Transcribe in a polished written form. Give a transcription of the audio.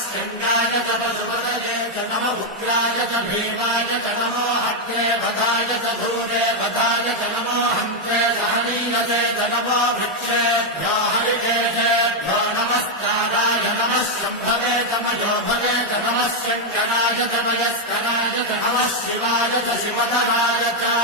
शृङ्गाय च पशुपतये च नम उग्राय च भीमाय च नमो हट्ये वधाय च धूरे वधाय च नमो हन्त्रे सहनीयते च नमो वृक्षेभ्यो हरिकेशेभ्यो नमस्काराय नमः शम्भवे च मयोभवे च नमः शङ्कराय च मयस्कराय च नमः शिवाय च शिवधराय च